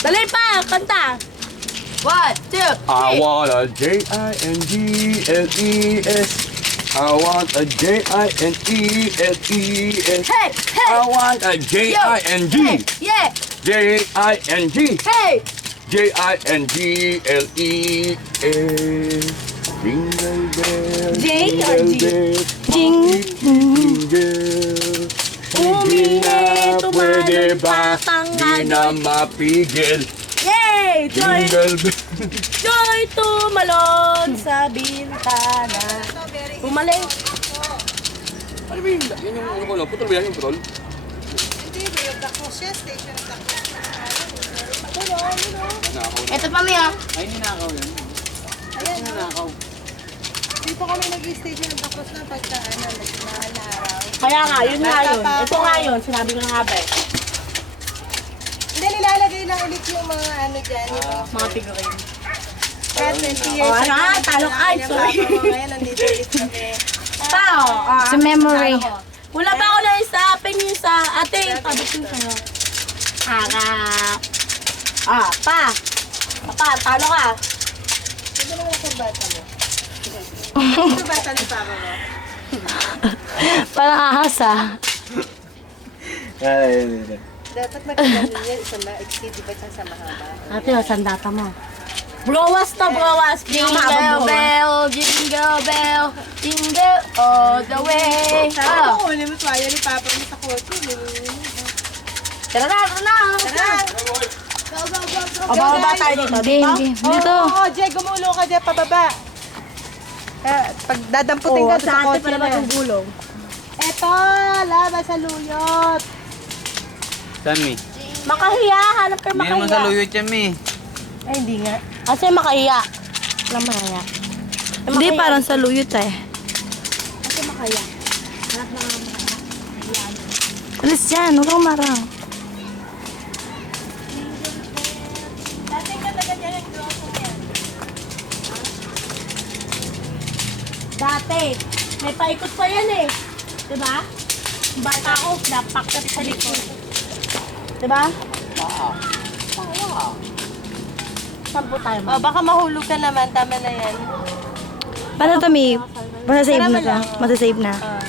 Dali pa, kanta. 1, 2, 3. I want a J-I-N-G-L-E-S. I want a J-I-N-E-L-E-S. Hey, hey. I want a J-I-N-G. Yeah. J-I-N-G. Hey. J-I-N-G-L-E-S. Jingle bell, J or jingle G? bell, Jing. jingle. Hindi na pwede ba, di na mapigil. Yay! Joy, Jingle bell. joy tumalon sa bintana. Bumalik. Ano ba yun? Yan yung ano ko lang, putol ba yan yung putol? Hindi, may yung dakos siya, station ng dakos. Nakaw na. Ito pa Mia. Ay, ninakaw yun. Ayan, Ninakaw. dito kami nag-station ng dakos na pagka na araw. Kaya nga, yun nga yun. Ito nga yun, sinabi ko na nga ba eh. Hindi, nilalagay lang ulit yung mga ano dyan, yung Mga figurine. mga 20 years Oh, ano, ago. talong ay, Yung sorry. papa mo ngayon, nandito ulit kami. Tao. Sa memory. Wala pa ako na isa. Penny sa ate. Pabitin sa'yo. Harap. Pa. Pa, talo ka. Sino naman sa bata mo? Sa bata ni papa mo? Parang ahas ah. Ay, Dapat magkakaroon niya isang ma-exceed, di ba siya sa mahaba? Ate, o, sandata mo. Browas to browas. Jingle bell, jingle bell, jingle all the way. Sabi Oh. ko, huli mo tuwaya ni papa mo sa kotse. Tara na, tara na. Tara! O, bababa tayo dito. Hindi, hindi. Dito. Oo, Jay, gumulo ka dyan, pababa. Pag dadamputin ka Oo, doon sa sa ate kotse pa naman na. yung gulong. Eto, laban sa luyot. Saan, Mi? Makahiya, hanap kayo Hindi naman sa makahiya. luyot yan, Mi. Ay, hindi nga. Kasi makahiya. Walang mahiya. Hindi, parang sa luyot eh. Kasi makahiya. Hanap na nga Alis dyan, huwag kang marang. Dati ka na ganyan yung grosso yan. Dati, may paikot pa yan eh. Diba? Bata ako, napakit sa likod. Diba? Saan po tayo, Oh, baka mahulog ka naman, tama na yan. Paano to, Mi? Masasave Tara na mo to. lang. Masasave na. Ah.